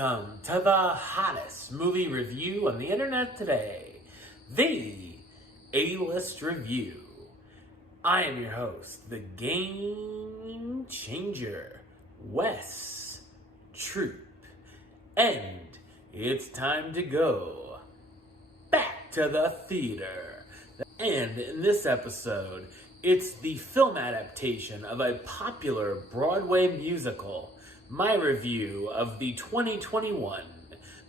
Welcome to the hottest movie review on the internet today, the A-List Review. I am your host, the Game Changer, Wes Troop, and it's time to go back to the theater. And in this episode, it's the film adaptation of a popular Broadway musical, my review of the 2021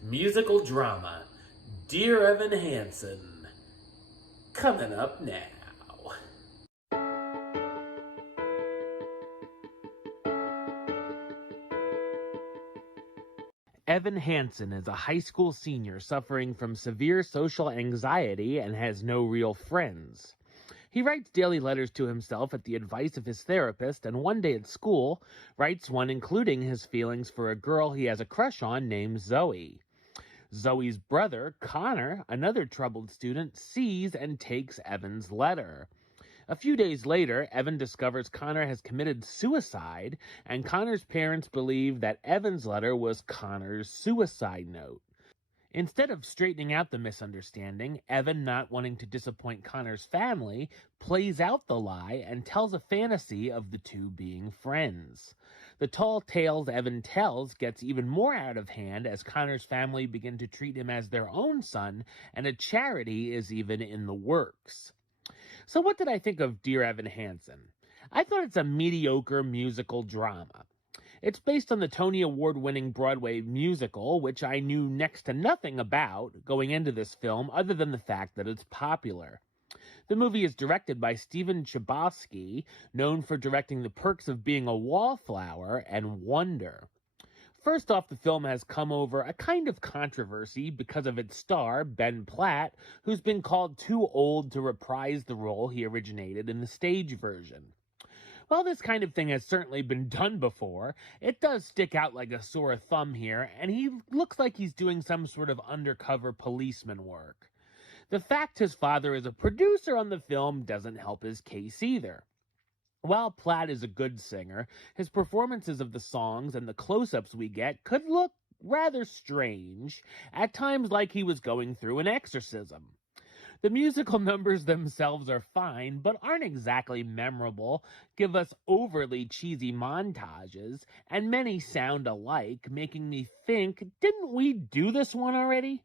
musical drama, Dear Evan Hansen, coming up now. Evan Hansen is a high school senior suffering from severe social anxiety and has no real friends. He writes daily letters to himself at the advice of his therapist, and one day at school, writes one including his feelings for a girl he has a crush on named Zoe. Zoe's brother, Connor, another troubled student, sees and takes Evan's letter. A few days later, Evan discovers Connor has committed suicide, and Connor's parents believe that Evan's letter was Connor's suicide note. Instead of straightening out the misunderstanding, Evan, not wanting to disappoint Connor's family, plays out the lie and tells a fantasy of the two being friends. The tall tales Evan tells gets even more out of hand as Connor's family begin to treat him as their own son, and a charity is even in the works. So what did I think of Dear Evan Hansen? I thought it's a mediocre musical drama. It's based on the Tony Award-winning Broadway musical, which I knew next to nothing about going into this film other than the fact that it's popular. The movie is directed by Steven Chbosky, known for directing The Perks of Being a Wallflower and Wonder. First off, the film has come over a kind of controversy because of its star, Ben Platt, who's been called too old to reprise the role he originated in the stage version. While this kind of thing has certainly been done before, it does stick out like a sore thumb here, and he looks like he's doing some sort of undercover policeman work. The fact his father is a producer on the film doesn't help his case either. While Platt is a good singer, his performances of the songs and the close-ups we get could look rather strange, at times like he was going through an exorcism. The musical numbers themselves are fine, but aren't exactly memorable, give us overly cheesy montages, and many sound alike, making me think, didn't we do this one already?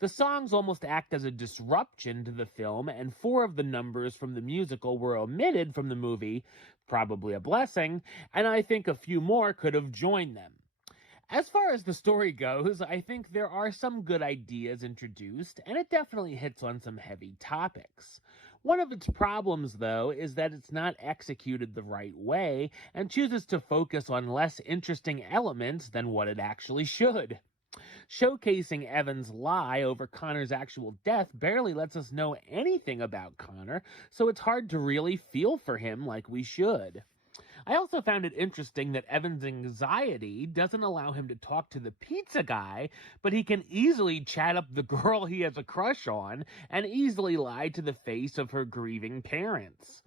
The songs almost act as a disruption to the film, and 4 of the numbers from the musical were omitted from the movie, probably a blessing, and I think a few more could have joined them. As far as the story goes, I think there are some good ideas introduced, and it definitely hits on some heavy topics. One of its problems, though, is that it's not executed the right way, and chooses to focus on less interesting elements than what it actually should. Showcasing Evan's lie over Connor's actual death barely lets us know anything about Connor, so it's hard to really feel for him like we should. I also found it interesting that Evan's anxiety doesn't allow him to talk to the pizza guy, but he can easily chat up the girl he has a crush on and easily lie to the face of her grieving parents.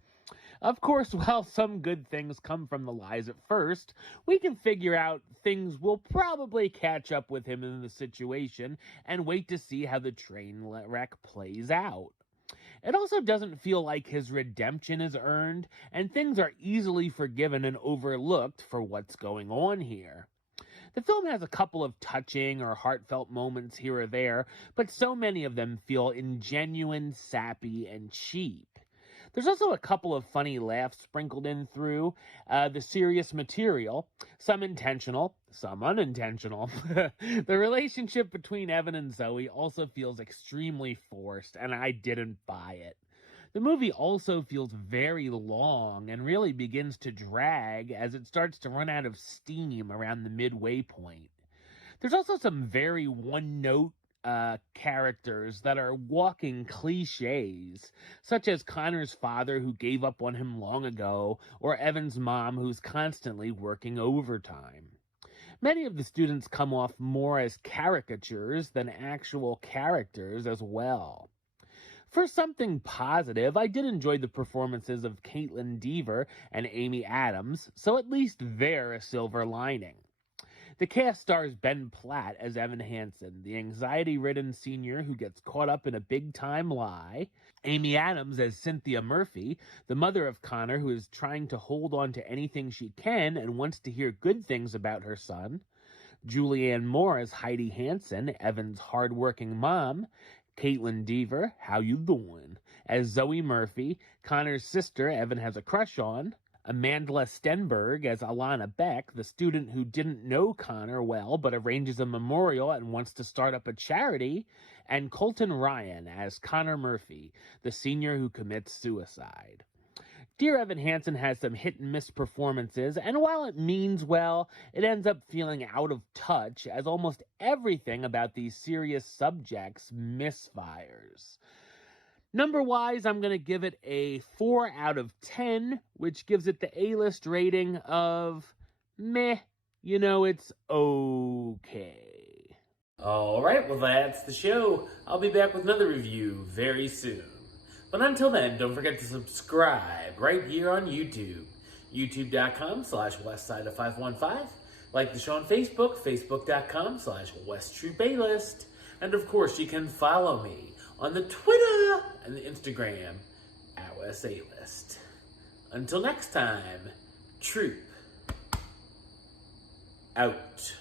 Of course, while some good things come from the lies at first, we can figure out things will probably catch up with him in the situation and wait to see how the train wreck plays out. It also doesn't feel like his redemption is earned, and things are easily forgiven and overlooked for what's going on here. The film has a couple of touching or heartfelt moments here or there, but so many of them feel ingenuine, sappy, and cheap. There's also a couple of funny laughs sprinkled in through the serious material, some intentional, some unintentional. The relationship between Evan and Zoe also feels extremely forced, and I didn't buy it. The movie also feels very long and really begins to drag as it starts to run out of steam around the midway point. There's also some very one-note characters that are walking cliches, such as Connor's father who gave up on him long ago, or Evan's mom who's constantly working overtime. Many of the students come off more as caricatures than actual characters as well. For something positive, I did enjoy the performances of Caitlin Dever and Amy Adams, so at least they're a silver lining. The cast stars Ben Platt as Evan Hansen, the anxiety-ridden senior who gets caught up in a big-time lie. Amy Adams as Cynthia Murphy, the mother of Connor who is trying to hold on to anything she can and wants to hear good things about her son. Julianne Moore as Heidi Hansen, Evan's hard-working mom. Caitlin Deaver, how you doing? As Zoe Murphy, Connor's sister Evan has a crush on. Amandla Stenberg as Alana Beck, the student who didn't know Connor well but arranges a memorial and wants to start up a charity. And Colton Ryan as Connor Murphy, the senior who commits suicide. Dear Evan Hansen has some hit-and-miss performances, and while it means well, it ends up feeling out of touch, as almost everything about these serious subjects misfires. Number-wise, I'm going to give it a 4 out of 10, which gives it the A-list rating of meh. You know, it's okay. Alright, well that's the show. I'll be back with another review very soon. But until then, don't forget to subscribe right here on YouTube. YouTube.com/WestsideOf515. Like the show on Facebook, Facebook.com/WestTrueBaylist. And of course, you can follow me on the Twitter and the Instagram @WestAlist. Until next time, Troop out.